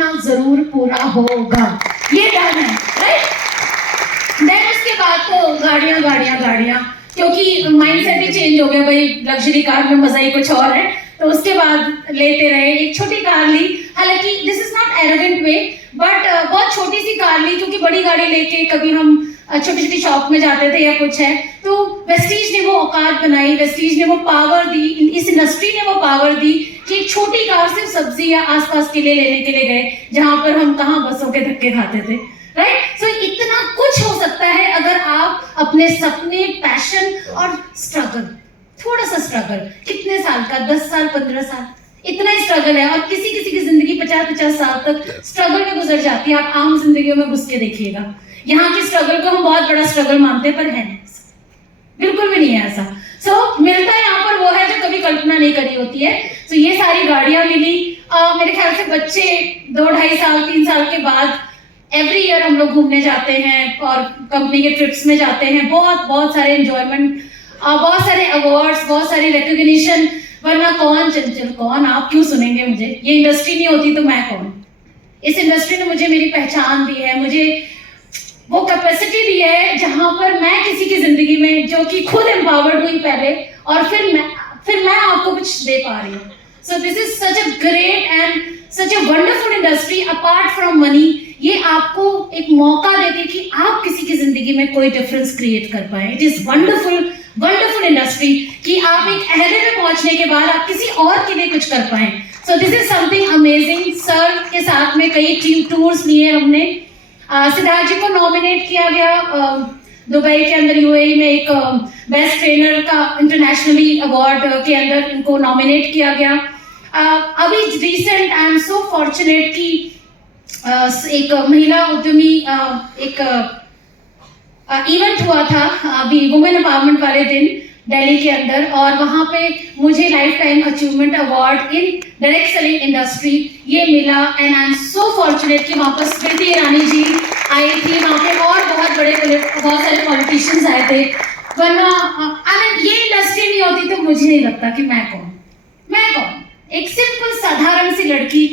सपना जरूर पूरा होगा, ये डन है, राइट। देन उसके बाद तो गाड़ियां गाड़ियां गाड़ियां, क्योंकि माइंडसेट ही चेंज हो गया भाई, लग्जरी कार में मजा ही कुछ और है। तो उसके बाद लेते रहे, एक छोटी कार ली, हालांकि this is not arrogant way, but बहुत छोटी सी कार ली, क्योंकि बड़ी गाड़ी लेके कभी हम छोटी छोटी शॉप में जाते थे या कुछ है, तो वेस्टीज ने वो औकात बनाई, वेस्टीज ने वो पावर दी, इस इंडस्ट्री ने वो पावर दी कि एक छोटी कार सिर्फ सब्जी या आसपास के लिए लेने के लिए गए, जहां पर हम कहाँ बसों के धक्के खाते थे, राइट। सो इतना कुछ हो सकता है अगर आप अपने सपने, पैशन और स्ट्रगल, थोड़ा सा स्ट्रगल, कितने साल का, 10 साल 15 साल, इतना ही स्ट्रगल है। और किसी किसी की जिंदगी 50-50 साल तक स्ट्रगल में गुजर जाती है। आप आम जिंदगियों में घुस के देखिएगा, यहाँ की स्ट्रगल को हम बहुत बड़ा स्ट्रगल मानते हैं, पर है नहीं, बिल्कुल भी नहीं है ऐसा। सो मिलता है यहाँ पर वो है जो कभी कल्पना नहीं करी होती है। सो ये सारी गाड़ियां मिली। मेरे ख्याल से बच्चे 2-2.5 साल 3 साल के बाद एवरी ईयर हम लोग घूमने जाते हैं और कंपनी के ट्रिप्स में जाते हैं, बहुत सारे एंजॉयमेंट, बहुत सारे अवार्ड्स, बहुत सारी रिकॉग्निशन। वरना कौन चंचल, कौन, आप क्यों सुनेंगे मुझे? ये इंडस्ट्री नहीं होती तो मैं कौन? इस इंडस्ट्री ने मुझे मेरी पहचान दी है, मुझे वो कैपेसिटी दी है जहां पर मैं किसी की जिंदगी में, जो कि खुद एम्पावर्ड हुई पहले, और फिर मैं आपको कुछ दे पा रही हूँ। So this is such a great and such a wonderful industry apart from money. ये आपको एक मौका देती कि आप किसी की जिंदगी में कोई डिफरेंस क्रिएट कर पाए। It is wonderful wonderful industry कि आप एक अहदे में पहुंचने के बाद आप किसी और के लिए कुछ कर पाए। So this is something amazing. Sir के साथ में कई टीम टूर्स लिए हमने। सिद्धार्थ जी को नॉमिनेट किया गया दुबई के अंदर, यूएई में एक बेस्ट ट्रेनर का इंटरनेशनली अवार्ड के अंदर इनको नॉमिनेट किया गया। अभी recent I am so fortunate कि एक महिला उद्यमी एक इवेंट हुआ था अभी वुमेन एम्पावरमेंट वाले दिन दिल्ली के अंदर, और वहां पे मुझे life time achievement award in direct selling industry ये मिला। And I am so fortunate कि वहां पर स्मृति ईरानी जी आई थी, वहां पे और बहुत सारे पॉलिटिशियंस आए थे। वरना ये इंडस्ट्री नहीं होती तो मुझे नहीं लगता कि मैं कौन, एक सिंपल साधारण सी लड़की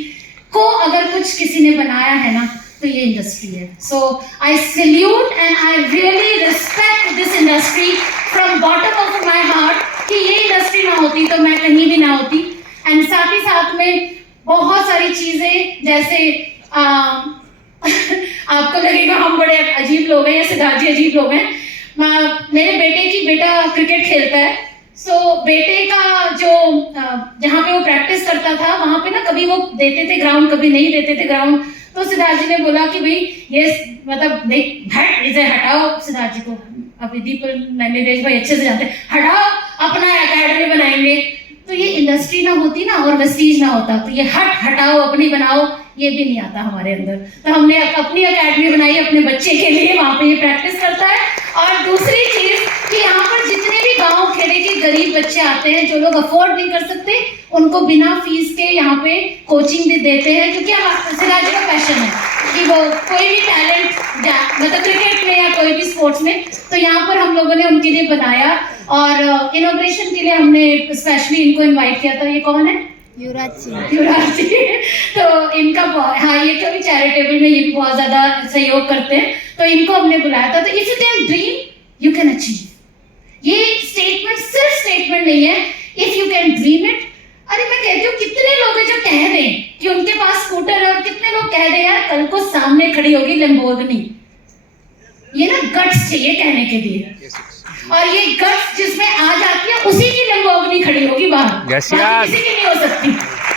को अगर कुछ किसी ने बनाया है ना, तो ये इंडस्ट्री है। So I salute and I really respect this industry from bottom of my heart कि ये इंडस्ट्री ना होती तो मैं कहीं भी ना होती। एंड साथ ही साथ में बहुत सारी चीजें, जैसे आपको लगेगा हम बड़े अजीब लोग हैं या सिद्धार्थ जी अजीब लोग हैं। मेरे बेटा क्रिकेट खेलता है। सो बेटे का जो जहाँ पे वो प्रैक्टिस करता था वहां पे ना कभी वो देते थे ग्राउंड, कभी नहीं देते थे ग्राउंड। तो सिद्धार्थ जी ने बोला कि भाई ये मतलब इसे हटाओ, सिद्धार्थ जी को अभी दीपल निर्देश भाई अच्छे से जानते हैं, हटाओ अपना एकेडमी बनाएंगे। तो ये इंडस्ट्री ना होती ना और वेस्टीज ना होता तो ये हटाओ अपनी बनाओ, ये भी नहीं आता हमारे अंदर। तो हमने अपनी एकेडमी बनाई अपने बच्चे के लिए, वहां पे ये प्रैक्टिस करता है। और दूसरी चीज कि यहाँ पर जितने भी गांव खेड़े के गरीब बच्चे आते हैं, जो लोग अफोर्ड नहीं कर सकते, उनको बिना फीस के यहाँ पे कोचिंग भी देते हैं, क्योंकि सिराज का पैशन है कि वो कोई भी टैलेंट मतलब क्रिकेट में या कोई भी स्पोर्ट्स में, तो यहाँ पर हम लोगों ने उनके लिए बनाया। और इनॉग्रेशन के लिए हमने स्पेशली इनको इन्वाइट किया था। ये कौन है? युवराज जी। तो इनका हाँ, ये कभी चैरिटेबल में ये भी बहुत ज्यादा सहयोग करते हैं, तो इनको हमने बुलाया था। तो if you can dream you can achieve. ये स्टेटमेंट सिर्फ स्टेटमेंट नहीं है, if you can dream it. अरे मैं कहती हूँ कितने लोग हैं जो कह दें कि उनके पास स्कूटर है, और कितने लोग कह रहे हैं यार कल को सामने खड़ी होगी लैम्बोर्गिनी। ये ना गट्स चाहिए कहने के लिए, और ये गट्स जिसमें आ जाती है उसी की लैम्बोर्गिनी खड़ी होगी बाहर, किसी की नहीं हो सकती,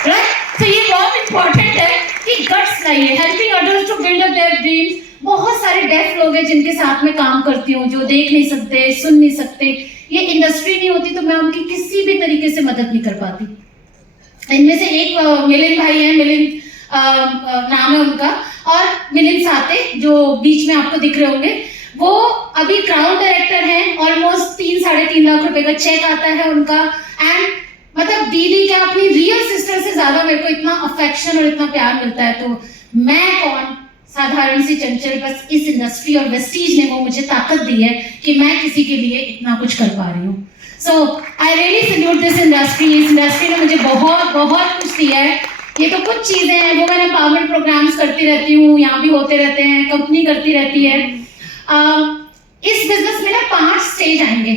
राइट। तो ये बहुत इंपॉर्टेंट है कि गट्स लाइए, helping others to build up their dreams. बहुत सारे डेफ लोग हैं जिनके साथ में काम करती हूँ, जो देख नहीं सकते, सुन नहीं सकते। ये इंडस्ट्री नहीं होती तो मैं उनकी किसी भी तरीके से मदद नहीं कर पाती। इनमें से एक मिलिंद भाई है, मिलिंद नाम है उनका, और मिलिंद साते जो बीच में आपको दिख रहे होंगे, वो अभी क्राउन डायरेक्टर हैं। ऑलमोस्ट 3-3.5 लाख रुपए का चेक आता है उनका। एंड मतलब दीदी क्या, अपनी रियल सिस्टर से ज्यादा मेरे को इतना अफेक्शन और इतना प्यार मिलता है। तो मैं कौन, साधारण सी चंचल, बस इस इंडस्ट्री और वेस्टीज ने वो मुझे ताकत दी है कि मैं किसी के लिए इतना कुछ कर पा रही हूँ। So I really salute this industry. इस इंडस्ट्री ने मुझे बहुत कुछ दिया है। ये तो कुछ चीजें हैं, वुमेन एम्पावरमेंट प्रोग्राम करती रहती हूँ, यहाँ भी होते रहते हैं, कंपनी करती रहती है। इस बिजनेस में ना 5 स्टेज आएंगे,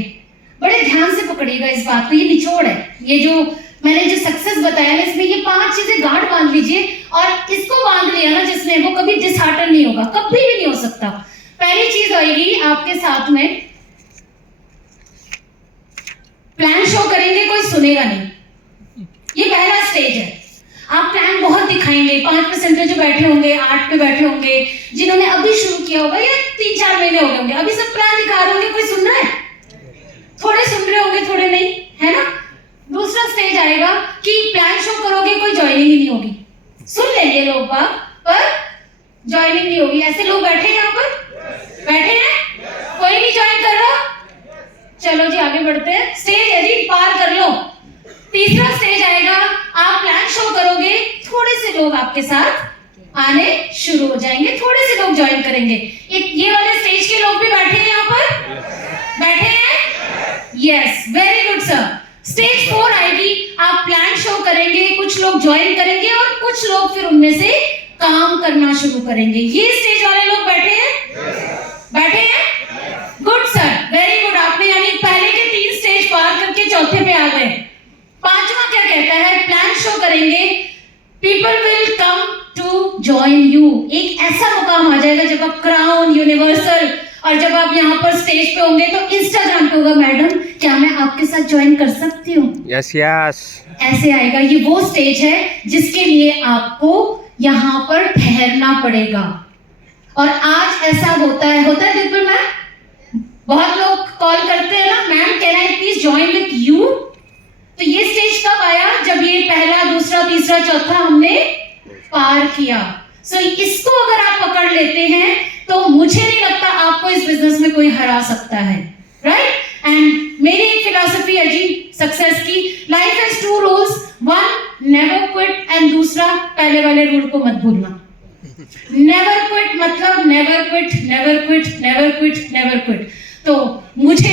बड़े ध्यान से पकड़िएगा इस बात को, ये निचोड़ है। ये जो मैंने जो सक्सेस बताया है इसमें ये 5 चीजें गांठ बांध लीजिए, और इसको बांध लिया ना जिसने, वो कभी डिसहार्टन नहीं होगा, कभी भी नहीं हो सकता। पहली चीज आएगी आपके साथ में, प्लान शो करेंगे, कोई सुनेगा नहीं, ये पहला स्टेज है। आप प्लान बहुत दिखाएंगे, 5% जो बैठे होंगे, 8 पे बैठे होंगे, जिन्होंने अभी शुरू किया होगा या 3-4 महीने हो गए होंगे, अभी सब प्लान दिखा रहे होंगे, कोई सुन रहा है? थोड़े सुन रहे होंगे, थोड़े नहीं, है ना। दूसरा स्टेज आएगा कि प्लान शो करोगे, कोई ज्वाइनिंग ही नहीं होगी, सुन लेंगे लोग बात, पर ज्वाइनिंग नहीं होगी। ऐसे लोग बैठे हैं यहाँ पर, बैठे हैं, कोई नहीं ज्वाइन कर रहा? चलो जी आगे बढ़ते हैं, स्टेज है जी, पार कर लो। तीसरा स्टेज आएगा, आप प्लान शो करोगे, थोड़े से लोग आपके साथ आने शुरू हो जाएंगे, थोड़े से लोग ज्वाइन करेंगे। ये वाले स्टेज के लोग भी बैठे हैं यहाँ पर, बैठे हैं? Yes, very good sir. Stage 4 आएगी, आप प्लान शो करेंगे, कुछ लोग ज्वाइन करेंगे और कुछ लोग फिर उनमें से काम करना शुरू करेंगे। ये स्टेज वाले लोग बैठे हैं? बैठे हैं? Good sir, very good. आपने यानी पहले के 3 स्टेज पार करके चौथे पे आ गए। 5वां क्या कहता है? प्लान शो करेंगे, people will come to join you. एक ऐसा मुकाम आ जाएगा जब आप क्राउन, यूनिवर्सल, और जब आप यहाँ पर स्टेज पे होंगे तो इंस्टाग्राम पे होगा, मैडम क्या मैं आपके साथ ज्वाइन कर सकती हूँ? यस यस, ऐसे आएगा। ये वो स्टेज है जिसके लिए आपको यहाँ पर ठहरना पड़ेगा। और आज ऐसा होता है बिल्कुल मैम, बहुत लोग कॉल करते हैं ना, ma'am can I please join with you. तो ये स्टेज कब आया? जब ये पहला, दूसरा, तीसरा, चौथा हमने पार किया। सो इसको अगर आप पकड़ लेते हैं तो मुझे नहीं लगता आपको इस बिजनेस में कोई हरा सकता है, राइट? एंड मेरी एक फिलॉसफी है जी सक्सेस की, life has 2 rules, 1 never quit and दूसरा पहले वाले रूल को मत भूलना। नेवर क्विट मतलब never quit, never quit, never quit, never quit. तो मुझे